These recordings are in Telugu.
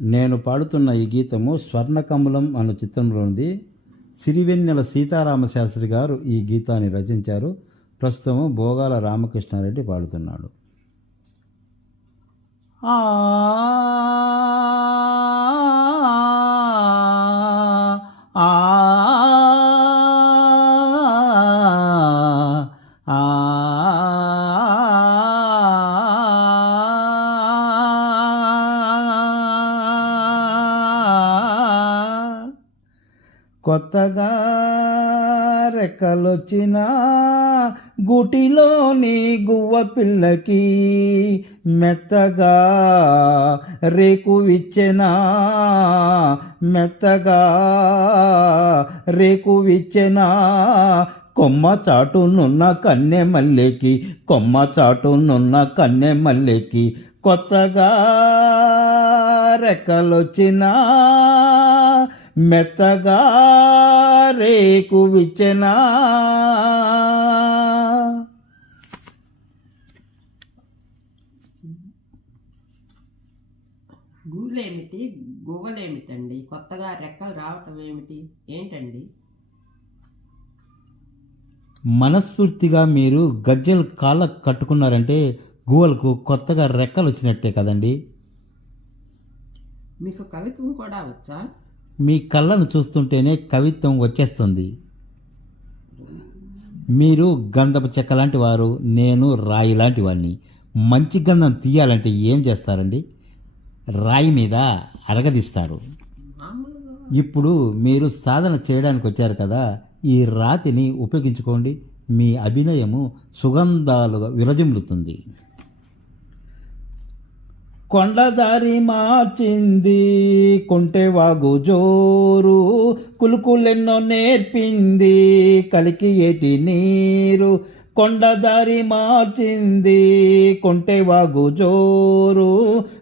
నేను పాడుతున్న ఈ గీతము స్వర్ణకమలం అను చిత్రంలోనిది. సిరివెన్నెల సీతారామశాస్త్రి గారు ఈ గీతాన్ని రచించారు. ప్రస్తుతము భోగాల రామకృష్ణారెడ్డి పాడుతున్నాడు. ఆ కొత్తగా రెక్కలొచ్చిన గుటిలోని గువ్వ పిల్లకి మెత్తగా రేకు విచ్చెనా, మెత్తగా రేకు విచ్చెనా. కొమ్మ చాటునున్న కన్నె మల్లెకి, కొమ్మ చాటునున్న కన్నె మల్లెకి కొత్తగా రెక్కలొచ్చినా మెత్తగా రేకు విచ్చెనా. గూళ్ళేమిటి, గువ్వలేమిటండి? కొత్తగా రెక్కలు రావటం ఏమిటి? ఏంటండి? మనస్ఫూర్తిగా మీరు గజ్జెలు కాళ్ళకు కట్టుకున్నారంటే గువ్వలకు కొత్తగా రెక్కలు వచ్చినట్టే కదండి. మీకు కవిత్వం కూడా వచ్చా? మీ కళ్ళను చూస్తుంటేనే కవిత్వం వచ్చేస్తుంది. మీరు గంధపు చెక్క లాంటి వారు, నేను రాయి లాంటి వాడిని. మంచి గంధం తీయాలంటే ఏం చేస్తారండి? రాయి మీద అరగదీస్తారు. ఇప్పుడు మీరు సాధన చేయడానికి వచ్చారు కదా, ఈ రాతిని ఉపయోగించుకోండి. మీ అభినయము సుగంధాలుగా విరజిమ్లుతుంది. కొండదారి మార్చింది కొంటెవాగు జోరు, కులుకులెన్నో నేర్పింది కలికి ఏటి నీరు. కొండదారి మార్చింది కొంటెవాగు జోరు,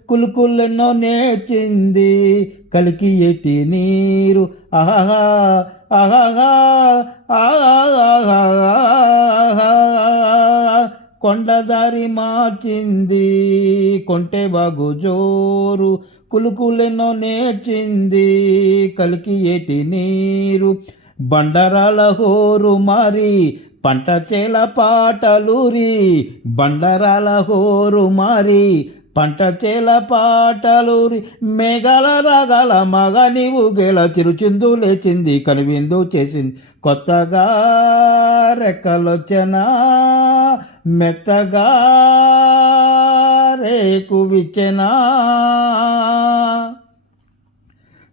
కులుకులెన్నో నేర్చింది కలికి ఏటి నీరు. ఆహా ఆహా ఆహా. కొండదారి మార్చింది కొంటెవాగు జోరు, కులుకులెన్నో నేర్చింది కలికి ఏటి నీరు. బండరాల హోరు మారి పంట చేల పాటలూరి, బండరాల హోరు మారి పంట చేల పాటలూరి. మేఘాల రాగాల మగ నీవు గేల చిరుచిందు లేచింది కనువిందు చేసింది. కొత్తగా రెక్కలొచ్చనా మెత్తగా రేకు విచ్చెనా.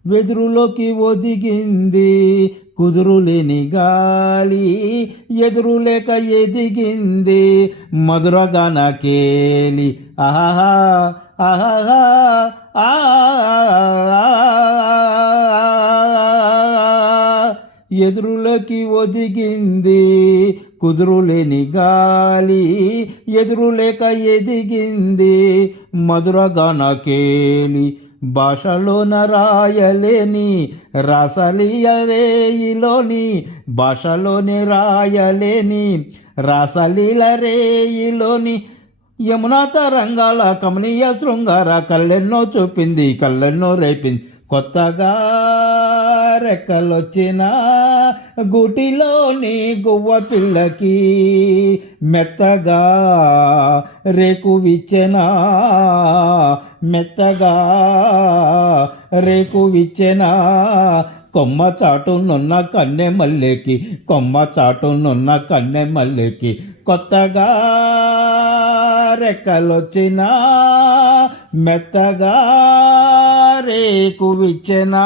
వెదురులోకి ఒదిగింది కుదురులేని గాలి, ఎదురులేక ఎదిగింది మధురగాన కేలి. ఆహా ఆహా ఎదురులోకి ఒదిగింది కుదురులేని గాలి, ఎదురులేక ఎదిగింది మధురగాన కేలి. భాషలోన రాయలేని రాసలీలరేయిలోని, భాషలోని రాయలేని రాసలీలరేయిలోని. యమునా తరంగాల కమనీయ శృంగార కళ్ళెన్నో చూపింది కళ్ళెన్నో రేపింది. కొత్తగా రెక్కలొచ్చిన గుటిలోని గువ్వ పిల్లకి మెత్తగా రేకు విచ్చెనా, మెత్తగా రేకు విచ్చెనా. కొమ్మ చాటునున్న కన్నె మల్లెకి, కొమ్మ చాటునున్న కన్నె మల్లెకి కొత్తగా రెక్కలొచ్చిన మెత్తగా రేకు విచ్చెనా.